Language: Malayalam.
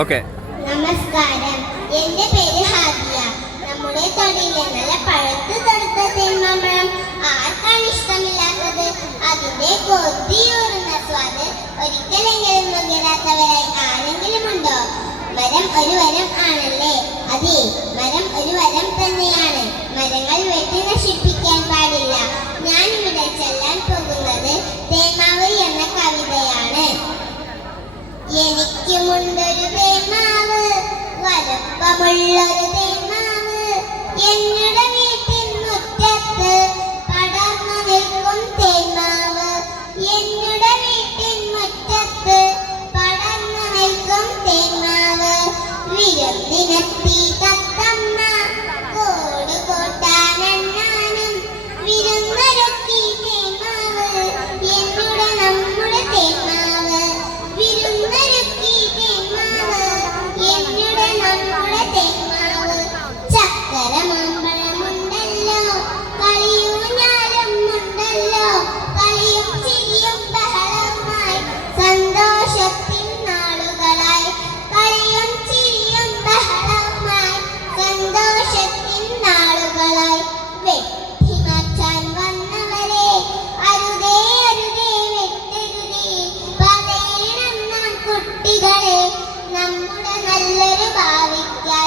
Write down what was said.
ഓക്കെ. നമസ്കാരം. എന്റെ പേര് ഹാദിയ. നമ്മുടെ തൊടിയിലെ നല്ല പഴുത്ത് തൊടുത്ത തേൻമാമ്പഴം ആർക്കാണ് ഇഷ്ടമില്ലാത്തത്? അതിന്റെ കൊതിയൂറുന്ന സ്വാദ് ഒരിക്കലെങ്കിലും നുകരാത്തവരായി ആരെങ്കിലും ഉണ്ടോ? മരം ഒരു വരം ആണല്ലേ? അതെ മരം ഒരു വരം തന്നെയാണ്. മരങ്ങൾ വെട്ടി നശിപ്പിക്കാൻ എനിക്കുമുണ്ടൊരു തേന്മാവ് വലുപ്പമുള്ളൊരു നമ്മുടെ നല്ലൊരു ഭാവിക്കായി.